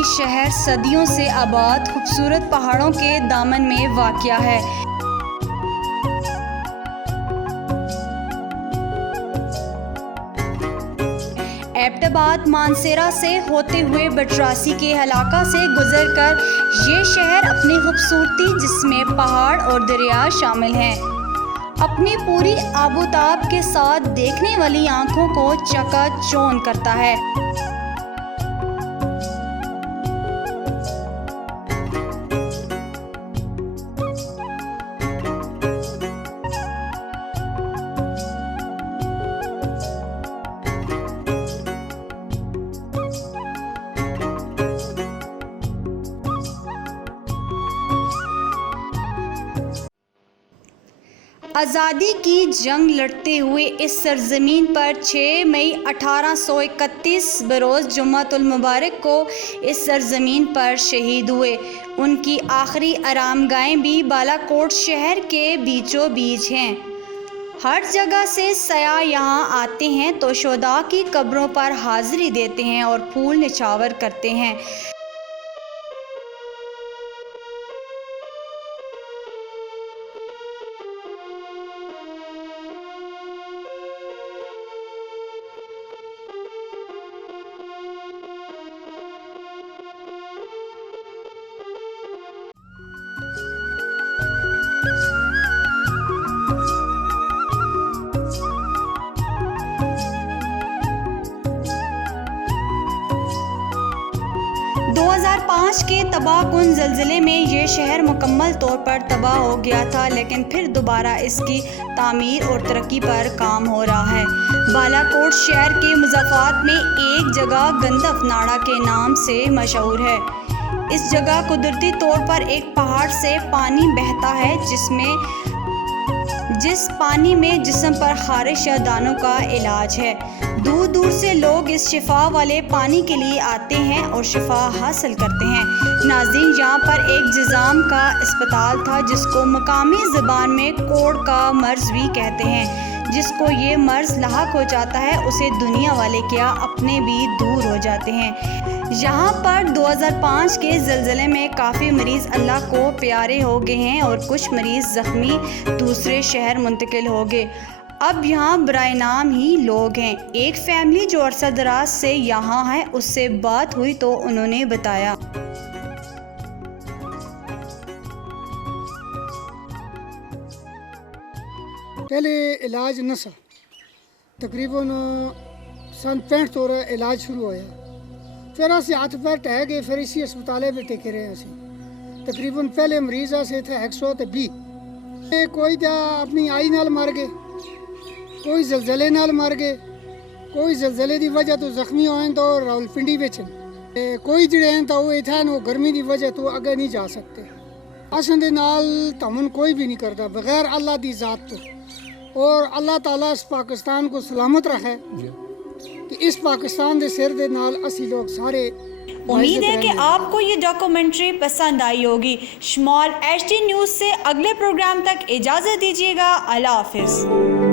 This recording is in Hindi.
कराची शहर सदियों से आबाद खूबसूरत पहाड़ों के दामन में वाक़या है। एबटाबाद मानसेरा से होते हुए बटरासी के इलाका से गुजरकर ये शहर अपनी खूबसूरती, जिसमें पहाड़ और दरिया शामिल हैं, अपनी पूरी आबोताब के साथ देखने वाली आंखों को चकाचौंध करता है। आज़ादी की जंग लड़ते हुए इस सरजमीन पर 6 मई 1831 बरोज़ जुम्मतुल मुबारक को इस सरजमीन पर शहीद हुए। उनकी आखिरी आरामगाहें भी बालाकोट शहर के बीचों बीच हैं। हर जगह से सयाह यहाँ आते हैं तो शुहदा की कब्रों पर हाज़िरी देते हैं और फूल निछावर करते हैं। के तबाहकुन ज़लज़ले में ये शहर मुकम्मल तौर पर तबाह हो गया था, लेकिन फिर दोबारा इसकी तामीर और तरक्की पर काम हो रहा है। बालाकोट शहर के मुज़ाफ़ात में एक जगह गंदफ नाड़ा के नाम से मशहूर है। इस जगह कुदरती तौर पर एक पहाड़ से पानी बहता है, जिस पानी में जिस्म पर खारिश या दानों का इलाज है। दूर दूर से लोग इस शिफा वाले पानी के लिए आते हैं और शिफा हासिल करते हैं। नाज़रीन, यहाँ पर एक जिज़ाम का अस्पताल था, जिसको मकामी ज़बान में कोड़ का मर्ज़ भी कहते हैं। जिसको ये मर्ज़ लाहक हो जाता है, उसे दुनिया वाले क्या अपने भी दूर हो जाते हैं। यहाँ पर 2005 के ज़लज़ले में काफ़ी मरीज़ अल्लाह को प्यारे हो गए हैं और कुछ मरीज़ ज़ख्मी दूसरे शहर मुंतकिल हो गए। अब यहाँ बराए नाम ही लोग हैं। एक फैमिली जो अरसा दराज से यहाँ है, उससे बात हुई तो उन्होंने बताया। पहले इलाज नसा तकरीबन सन 65 तो इलाज शुरू होया, फिर अस हाथ पैर टह गए, फिर इसी अस्पताले में टिके रहे। असी तकरीबन पहले मरीज से थे 120, कोई तो अपनी आई नाल मर गए, कोई जलजले नाल मर गए, कोई जलजले की वजह तो जख्मी होए तो रावलपिंडी बेचन, कोई जड़े हैं तो वो इतना वो गर्मी की वजह तो अगे नहीं जा सकते। असन दे नाल तमन कोई भी नहीं करता बगैर अल्लाह की ज़ात तो। और अल्लाह ताला इस पाकिस्तान को सलामत रखे कि इस पाकिस्तान दे सिर दे नाल असी लोग सारे। उम्मीद है कि आपको ये डॉक्यूमेंट्री पसंद आई होगी। स्मॉल HD न्यूज़ से अगले प्रोग्राम तक इजाज़त दीजिएगा। अल्लाह हाफिज़।